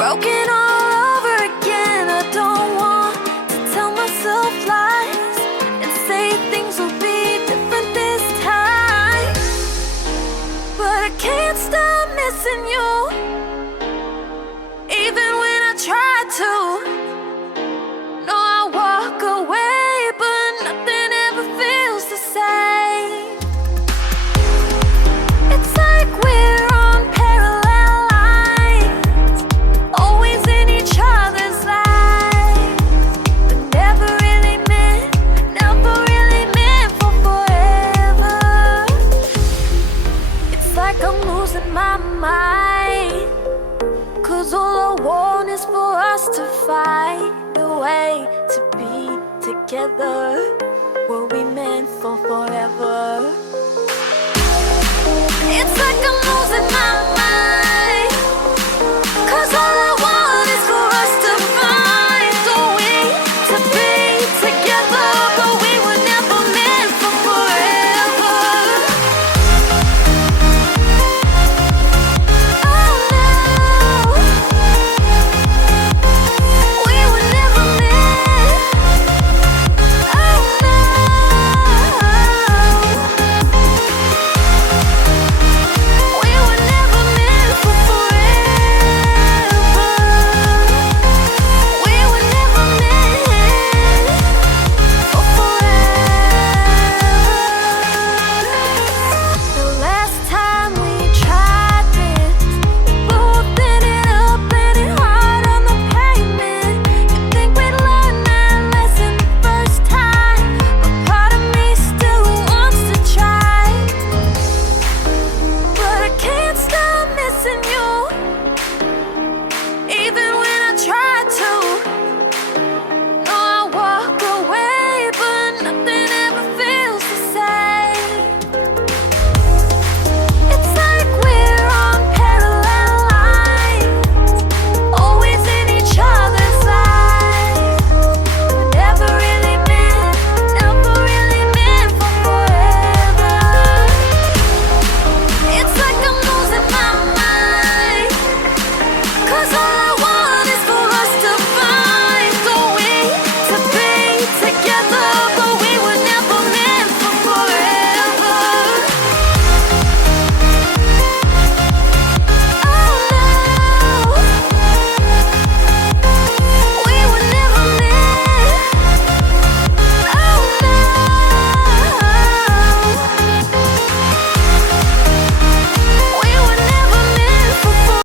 broken all over again. I don't want to tell myself lies and say things will be different this time, but I can't stop missing you, even when I try to. No, I walk away, but nothing ever feels the same. It's like we're on parallel lines, always in each other's lives, but never really meant for forever. It's like I'm losing my mind, 'cause all I want is for us to find a way to be together.